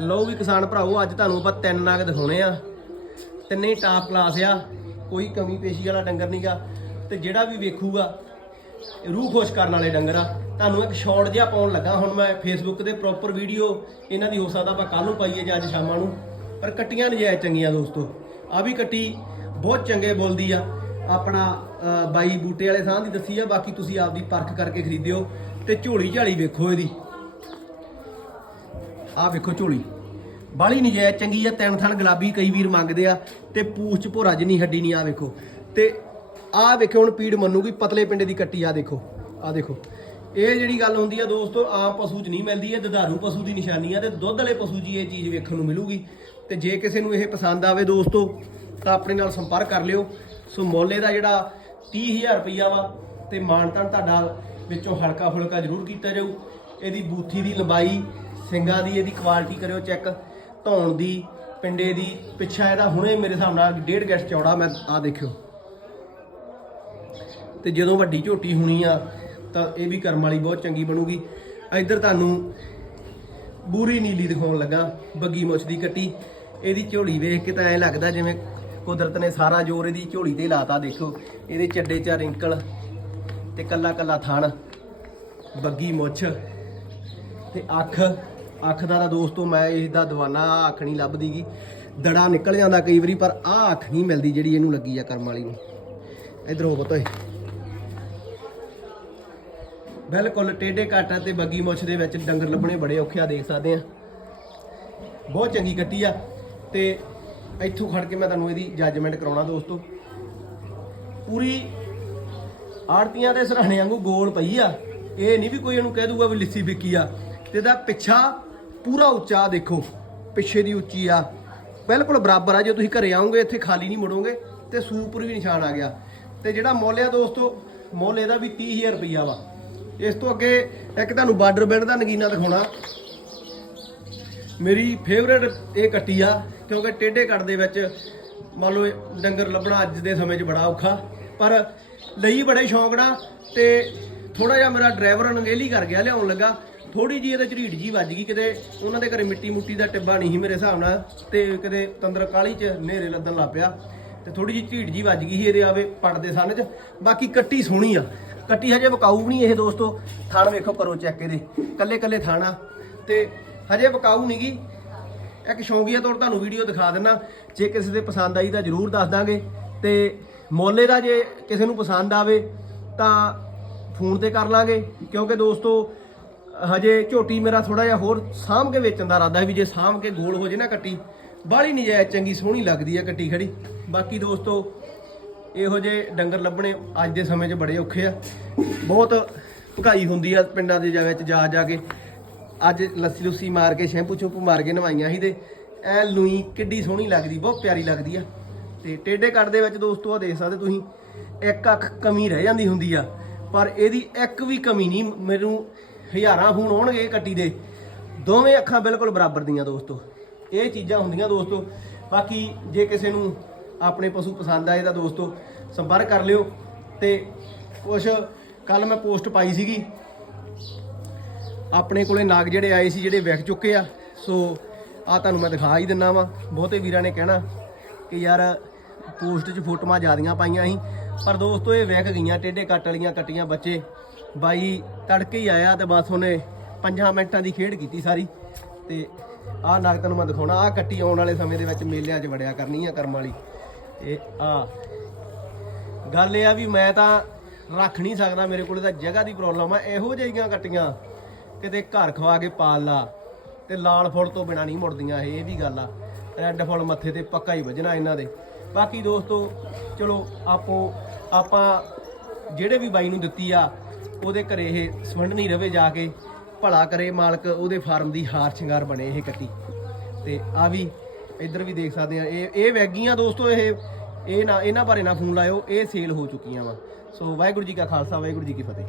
ਲਓ ਵੀ ਕਿਸਾਨ ਭਰਾਓ ਅੱਜ ਤੁਹਾਨੂੰ ਆਪਾਂ ਤਿੰਨ ਨਾਗ ਦਿਖਾਉਣੇ ਆ। ਤਿੰਨੇ ਟਾਪ ਕਲਾਸ ਆ, ਕੋਈ ਕਮੀ ਪੇਸ਼ੀ ਵਾਲਾ ਡੰਗਰ ਨਹੀਂਗਾ ਤੇ ਜਿਹੜਾ ਵੀ ਵੇਖੂਗਾ, ਰੂਹ ਖੁਸ਼ ਕਰਨ ਵਾਲੇ ਡੰਗਰ ਆ। ਤੁਹਾਨੂੰ ਇੱਕ ਸ਼ਾਰਟ ਜਿਹਾ ਪਾਉਣ ਲੱਗਾ, ਹੁਣ ਮੈਂ ਫੇਸਬੁੱਕ ਤੇ ਪ੍ਰੋਪਰ ਵੀਡੀਓ ਇਹਨਾਂ ਦੀ ਹੋ ਸਕਦਾ ਆਪਾਂ ਕੱਲ ਨੂੰ ਪਾਈਏ ਜਾਂ ਅੱਜ ਸ਼ਾਮਾਂ ਨੂੰ। ਪਰ ਕੱਟੀਆਂ ਨਜਾਇਜ਼ ਚੰਗੀਆਂ ਦੋਸਤੋ ਆ ਵੀ ਕੱਟੀ ਬਹੁਤ ਚੰਗੇ ਬੋਲਦੀ ਆ। ਆਪਣਾ ਬਾਈ ਬੂਟੇ ਵਾਲੇ ਸਾਹ ਦੀ ਦੱਸੀ ਆ, ਬਾਕੀ ਤੁਸੀਂ ਆਪਦੀ ਪਰਖ ਕਰਕੇ ਖਰੀਦਿਓ ਤੇ ਝੋਲੀ ਝਾਲੀ ਵੇਖੋ ਇਹਦੀ। ਆਹ ਵੇਖੋ ਝੋਲੀ। ਬਾਲੀ ਨਜਾਇਜ਼ ਚੰਗੀ ਆ, ਤਿੰਨ ਥਣ ਗੁਲਾਬੀ, ਕਈ ਵੀਰ ਮੰਗਦੇ ਆ ਤੇ ਪੂਛ ਚ ਭੋਰਾ ਜਿੰਨੀ ਹੱਡੀ ਨਹੀਂ ਆ ਵੇਖੋ। ਤੇ ਆਹ ਵੇਖੋ ਹੁਣ ਪੀੜ ਮੰਨੂਗੀ, ਪਤਲੇ ਪਿੰਡੇ ਦੀ ਕੱਟੀ ਆ ਦੇਖੋ ਆ ਦੇਖੋ। ਇਹ ਜਿਹੜੀ ਗੱਲ ਹੁੰਦੀ ਆ ਦੋਸਤੋ ਆਮ ਪਸ਼ੂ 'ਚ ਨਹੀਂ ਮਿਲਦੀ, ਇਹ ਦੁਧਾਰੂ ਪਸ਼ੂ ਦੀ ਨਿਸ਼ਾਨੀ ਆ ਤੇ ਦੁੱਧ ਵਾਲੇ ਪਸ਼ੂ 'ਚ ਹੀ ਇਹ ਚੀਜ਼ ਵੇਖਣ ਨੂੰ ਮਿਲੂਗੀ। ਤੇ ਜੇ ਕਿਸੇ ਨੂੰ ਇਹ ਪਸੰਦ ਆਵੇ ਦੋਸਤੋ, ਤਾਂ ਆਪਣੇ ਨਾਲ ਸੰਪਰਕ ਕਰ ਲਿਓ। ਸੋ ਮੋਲੇ ਦਾ ਜਿਹੜਾ 30000 ਰੁਪਈਆ ਵਾ ਤੇ ਮਾਨਤਾਨ ਤੁਹਾਡਾ ਵਿੱਚੋਂ ਹਲਕਾ ਫੁਲਕਾ ਜ਼ਰੂਰ ਕੀਤਾ ਜਾਊ। ਇਹਦੀ ਬੂਥੀ ਦੀ ਲੰਬਾਈ ਸਿੰਗਾਂ ਦੀ ਇਹਦੀ ਕੁਆਲਿਟੀ ਕਰਿਓ ਚੈੱਕ ਧੌਣ ਦੀ, ਪਿੰਡੇ ਦੀ, ਪਿੱਛਾ ਇਹਦਾ ਹੁਣੇ ਮੇਰੇ ਹਿਸਾਬ ਨਾਲ ਡੇਢ ਗੈਸ ਚੌੜਾ ਮੈਂ ਆ ਦੇਖਿਓ। ਤੇ ਜਦੋਂ ਵੱਡੀ ਝੋਟੀ ਹੋਣੀ ਆ, ਤਾਂ ਇਹ ਵੀ ਕਰਮ ਵਾਲੀ ਬਹੁਤ ਚੰਗੀ ਬਣੂਗੀ। ਇੱਧਰ ਤੁਹਾਨੂੰ ਬੂਰੀ ਨੀਲੀ ਦਿਖਾਉਣ ਲੱਗਾ, ਬੱਗੀ ਮੁੱਛ ਦੀ ਕੱਟੀ। ਇਹਦੀ ਝੋਲੀ ਵੇਖ ਕੇ ਤਾਂ ਐ ਲੱਗਦਾ ਜਿਵੇਂ ਕੁਦਰਤ ਨੇ ਸਾਰਾ ਜ਼ੋਰ ਇਹਦੀ ਝੋਲੀ ਤੇ ਲਾਤਾ, ਦੇਖੋ। ਇਹਦੇ ਚੱਡੇ ਚਾ ਰਿੰਕਲ ਤੇ ਕੱਲਾ ਕੱਲਾ ਥਣ, ਬੱਗੀ ਮੁੱਛ ਤੇ ਅੱਖ। ਅੱਖ ਦਾ ਤਾਂ ਦੋਸਤੋ ਮੈਂ ਇਸ ਦਾ ਦੀਵਾਨਾ ਆਹ ਅੱਖ ਨਹੀਂ ਲੱਭਦੀਗੀ। ਦੜਾ ਨਿਕਲ ਜਾਂਦਾ ਕਈ ਵਾਰੀ, ਪਰ ਆਹ ਅੱਖ ਨਹੀਂ ਮਿਲਦੀ ਜਿਹੜੀ ਇਹਨੂੰ ਲੱਗੀ ਆ ਕਰਮ ਵਾਲੀ ਨੂੰ। ਇਧਰ ਹੋ ਪਤਾ ਬਿਲਕੁਲ ਟੇਢੇ ਘਾਟਾ ਤੇ ਬੱਗੀ ਮੁੱਛ ਦੇ ਵਿੱਚ ਡੰਗਰ ਲੱਭਣੇ ਬੜੇ ਔਖੇ ਆ, ਦੇਖ ਸਕਦੇ ਆ। ਬਹੁਤ ਚੰਗੀ ਕੱਟੀ ਆ ਤੇ ਇੱਥੋਂ ਖੜ ਕੇ ਮੈਂ ਤੁਹਾਨੂੰ ਇਹਦੀ ਜੱਜਮੈਂਟ ਕਰਾਉਣਾ ਦੋਸਤੋ। ਪੂਰੀ ਆੜਤੀਆਂ ਦੇ ਸਰਾਣੇ ਵਾਂਗੂ ਗੋਲ ਪਈ ਆ। ਇਹ ਨਹੀਂ ਵੀ ਕੋਈ ਇਹਨੂੰ ਕਹਿ ਦੂਗਾ ਵੀ ਲਿੱਸੀ ਫਿੱਕੀ ਆ। ਤੇ ਇਹਦਾ ਪਿੱਛਾ ਪੂਰਾ ਉੱਚਾ ਦੇਖੋ, ਪਿੱਛੇ ਦੀ ਉੱਚੀ ਆ। ਬਿਲਕੁਲ ਬਰਾਬਰ ਆ ਜੇ ਤੁਸੀਂ ਘਰੇ ਆਓਗੇ ਇੱਥੇ ਖਾਲੀ ਨਹੀਂ ਮੁੜੋਗੇ ਤੇ ਸੂਪਰ ਵੀ ਨਿਸ਼ਾਨ ਆ ਗਿਆ। ਤੇ ਜਿਹੜਾ ਮੁੱਲ ਆ ਦੋਸਤੋ, ਮੁੱਲ ਇਹਦਾ ਵੀ 30000 ਰੁਪਈਆ ਵਾ। ਇਸ ਤੋਂ ਅੱਗੇ ਇੱਕ ਤੁਹਾਨੂੰ ਬਾਰਡਰ ਬੈਂਡ ਦਾ ਨਗੀਨਾ ਦਿਖਾਉਣਾ। ਮੇਰੀ ਫੇਵਰੇਟ ਇਹ ਕੱਟੀ ਆ, ਕਿਉਂਕਿ ਟੇਢੇ ਕੱਟ ਦੇ ਵਿੱਚ ਮੰਨ ਲਓ ਡੰਗਰ ਲੱਭਣਾ ਅੱਜ ਦੇ ਸਮੇਂ 'ਚ ਬੜਾ ਔਖਾ। ਪਰ ਲਈ ਬੜੇ ਸ਼ੌਂਕ ਨਾਲ ਤੇ ਥੋੜਾ ਜਿਹਾ ਮੇਰਾ ਡਰਾਈਵਰ ਅਣਗਹਿਲੀ ਕਰ ਗਿਆ, ਲਿਆਉਣ ਲੱਗਾ। ਥੋੜੀ ਜੀ ਇਹਦੇ ਝਰੀੜ ਜੀ ਵੱਜ ਗਈ, ਕਿਤੇ ਉਹਨਾਂ ਦੇ ਘਰੇ ਮਿੱਟੀ ਮੁੱਟੀ ਦਾ ਟਿੱਬਾ ਨਹੀਂ ਸੀ ਮੇਰੇ ਹਿਸਾਬ ਨਾਲ, ਤੇ ਕਿਤੇ ਤੰਦਰ ਕਾਲੀ 'ਚ ਹਨੇਰੇ ਲੱਦਣ ਲੱਗ ਪਿਆ, ਤੇ ਥੋੜੀ ਜੀ ਝੀੜ ਜੀ ਵੱਜ ਗਈ ਸੀ ਇਹਦੇ ਆਵੇ ਪੜਦੇ ਸਨ 'ਚ। ਬਾਕੀ ਕੱਟੀ ਸੋਹਣੀ ਆ, ਕੱਟੀ ਹਜੇ ਵਿਕਾਊ ਨਹੀਂ ਇਹ ਦੋਸਤੋ, ਥਣ ਵੇਖੋ ਕਰੋ ਚੈੱਕ ਇਹਦੇ, ਕੱਲੇ ਕੱਲੇ ਥਾਣਾ, ਤੇ ਹਜੇ ਵਿਕਾਊ ਨਹੀਂਗੀ ਇੱਕ ਸ਼ੌਂਕੀਆ ਤੌਰ ਤੁਹਾਨੂੰ ਵੀਡੀਓ ਦਿਖਾ ਦਿੰਨਾ, ਜੇ ਕਿਸੇ ਦੇ ਪਸੰਦ ਆਈ ਤਾਂ ਜਰੂਰ ਦੱਸ ਦਾਂਗੇ, ਤੇ ਮੋਲੇ ਦਾ ਜੇ ਕਿਸੇ ਨੂੰ ਪਸੰਦ ਆਵੇ ਤਾਂ ਫੋਨ ਤੇ ਕਰ ਲਾਂਗੇ, ਕਿਉਂਕਿ ਦੋਸਤੋ ਹਜੇ ਝੋਟੀ ਮੇਰਾ ਥੋੜਾ ਜਿਹਾ ਹੋਰ ਸਾਂਭ ਕੇ ਵੇਚਣ ਦਾ ਇਰਾਦਾ ਹੈ ਵੀ ਜੇ ਸਾਂਭ ਕੇ ਗੋਲ ਹੋ ਜੇ ਨਾ ਕੱਟੀ, ਬਾਹਲੀ ਨਹੀਂ ਨਜਾਇਜ਼ ਚੰਗੀ ਸੋਹਣੀ ਲੱਗਦੀ ਹੈ ਕੱਟੀ ਖੜੀ। ਬਾਕੀ ਦੋਸਤੋ, ਇਹੋ ਜੇ ਡੰਗਰ ਲੱਭਣੇ ਅੱਜ ਦੇ ਸਮੇਂ 'ਚ ਬੜੇ ਔਖੇ ਆ। ਬਹੁਤ ਭਕਾਈ ਹੁੰਦੀ ਆ ਪਿੰਡਾਂ ਦੇ ਜਾ ਵਿੱਚ ਜਾ ਜਾ ਕੇ। ਅੱਜ ਲੱਸੀ ਲੁੱਸੀ ਮਾਰ ਕੇ, ਸ਼ੈਂਪੂ ਚੁੰਪੂ ਮਾਰ ਕੇ ਨਵਾਈਆਂ ਸੀ ਤੇ ਐ ਲੂਈ ਕਿੱਡੀ ਸੋਹਣੀ ਲੱਗਦੀ, ਬਹੁਤ ਪਿਆਰੀ ਲੱਗਦੀ ਆ। ਤੇ ਟੇਡੇ ਕੱਟ ਦੇ ਵਿੱਚ ਦੋਸਤੋ ਆ ਦੇਖ ਸਕਦੇ ਤੁਸੀਂ, ਇੱਕ ਅੱਖ ਕਮੀ ਰਹਿ ਜਾਂਦੀ ਹੁੰਦੀ ਆ, ਪਰ ਇਹਦੀ ਇੱਕ ਵੀ ਕਮੀ ਨਹੀਂ, ਮੈਨੂੰ ਹਜ਼ਾਰਾਂ ਫੋਨ ਆਉਣਗੇ ਕੱਟੀ ਦੇ। ਦੋਵੇਂ ਅੱਖਾਂ ਬਿਲਕੁਲ ਬਰਾਬਰ ਦੀਆਂ ਦੋਸਤੋ। ਇਹ ਚੀਜ਼ਾਂ ਹੁੰਦੀਆਂ ਦੋਸਤੋ। ਬਾਕੀ ਜੇ ਕਿਸੇ ਨੂੰ ਆਪਣੇ ਪਸ਼ੂ ਪਸੰਦ ਆਏ ਤਾਂ ਦੋਸਤੋ ਸੰਪਰਕ ਕਰ ਲਿਓ ਤੇ ਕੁਛ ਕੱਲ ਮੈਂ ਪੋਸਟ ਪਾਈ ਸੀਗੀ। ਆਪਣੇ ਕੋਲੇ ਨਾਗ ਜਿਹੜੇ ਆਏ ਸੀ, ਜਿਹੜੇ ਵਿਕ ਚੁੱਕੇ ਆ। ਸੋ ਆ ਤੁਹਾਨੂੰ ਮੈਂ ਦਿਖਾ ਹੀ ਦਿੰਨਾ ਵਾ। ਬਹੁਤੇ ਵੀਰਾਂ ਨੇ ਕਹਿਣਾ ਕਿ ਯਾਰ ਪੋਸਟ 'ਚ ਫੋਟੋਆਂ ਜ਼ਿਆਦੀਆਂ ਪਾਈਆਂ ਸੀ। ਪਰ ਦੋਸਤੋ ਇਹ ਵਿਕ ਗਈਆਂ, ਟੇਢੇ ਕੱਟ ਵਾਲੀਆਂ, ਕੱਟੀਆਂ ਬੱਚੇ। ਬਾਈ ਤੜਕੇ ਹੀ ਆਇਆ ਤੇ ਬਸ ਉਹਨੇ 5 ਮਿੰਟਾਂ ਦੀ ਖੇਡ ਕੀਤੀ ਸਾਰੀ ਤੇ ਆਹ ਨਾਗ ਤੁਹਾਨੂੰ ਮੈਂ ਦਿਖਾਉਣਾ, ਆਹ ਕੱਟੀ ਆਉਣ ਵਾਲੇ ਸਮੇਂ ਦੇ ਵਿੱਚ ਮੇਲਿਆਂ 'ਚ ਵੜਿਆ ਕਰਨੀ ਆ ਕਰਮ ਵਾਲੀ। ਇਹ ਆ ਗੱਲ ਇਹ ਆ ਵੀ ਮੈਂ ਤਾਂ ਰੱਖ ਨਹੀਂ ਸਕਦਾ, ਮੇਰੇ ਕੋਲੇ ਤਾਂ ਜਗ੍ਹਾ ਦੀ ਪ੍ਰੋਬਲਮ ਆ, ਇਹੋ ਜਿਹੀਆਂ ਕੱਟੀਆਂ ਕਿਤੇ ਘਰ ਖਵਾ ਕੇ ਪਾਲ ਲਾ ਤੇ ਲਾਲ ਫੁੱਲ ਤੋਂ ਬਿਨਾ ਨਹੀਂ ਮੁੜਦੀਆਂ ਇਹ ਇਹ ਵੀ ਗੱਲ ਆ। ਰੈੱਡ ਫੁੱਲ ਮੱਥੇ ਤੇ ਪੱਕਾ ਹੀ ਵੱਜਣਾ ਇਹਨਾਂ ਦੇ। ਬਾਕੀ ਦੋਸਤੋ, ਚਲੋ ਆਪੋ ਆਪਾਂ ਜਿਹੜੇ ਵੀ ਬਾਈ ਨੂੰ ਦਿੱਤੀ ਆ ਉਹਦੇ ਘਰੇ ਇਹ ਸਵੰਡ ਨਹੀਂ ਰਵੇ ਜਾ ਕੇ, ਭਲਾ ਕਰੇ ਮਾਲਕ, ਉਹਦੇ ਫਾਰਮ ਦੀ ਹਾਰ ਸ਼ਿੰਗਾਰ ਬਣੇ ਇਹ ਕੱਟੀ। ਤੇ ਆ ਵੀ ਇੱਧਰ ਵੀ ਦੇਖ ਸਕਦੇ ਆ, ਇਹ ਇਹ ਵੈਗੀਆਂ ਦੋਸਤੋ ਇਹ ਇਹ ਨਾ, ਇਹਨਾਂ ਬਾਰੇ ਨਾ ਫੋਨ ਲਾਇਓ, ਇਹ ਸੇਲ ਹੋ ਚੁੱਕੀਆਂ ਵਾ। ਸੋ ਵਾਹਿਗੁਰੂ ਜੀ ਕਾ ਖਾਲਸਾ, ਵਾਹਿਗੁਰੂ ਜੀ ਕੀ ਫਤਿਹ।